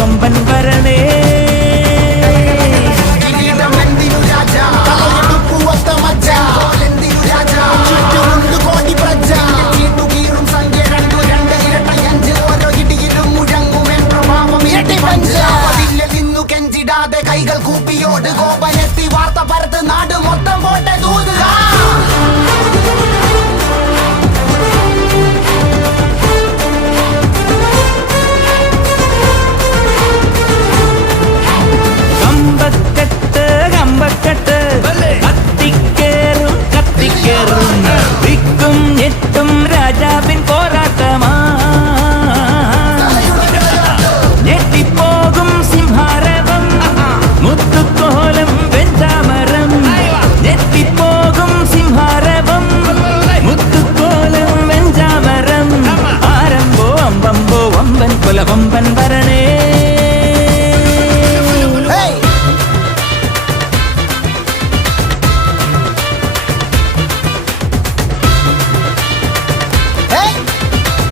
കൊമ്പൻ വരണേ. കൈകൾ കൂപ്പിയോട് കോപനെത്തി വാർത്ത പരത്ത് നാട് മൊത്തം പോട്ടെ തൂതുക. കമ്പക്കെട്ട് കമ്പക്കെട്ട് കത്തിക്കേറും കത്തിക്കേറും വിക്കും ഞെട്ടും രാജാവിൻ പോരാട്ടമാ. ഞെട്ടിപ്പോകും സിംഹാരവം മുത്തുക്കോലം വെഞ്ചാമരം. ഞെട്ടിപ്പോകും സിംഹാരവം മുത്തുക്കോലം വെഞ്ചാമരം. ആരംഭോ അമ്പമ്പോ വമ്പൻ കൊല വമ്പൻ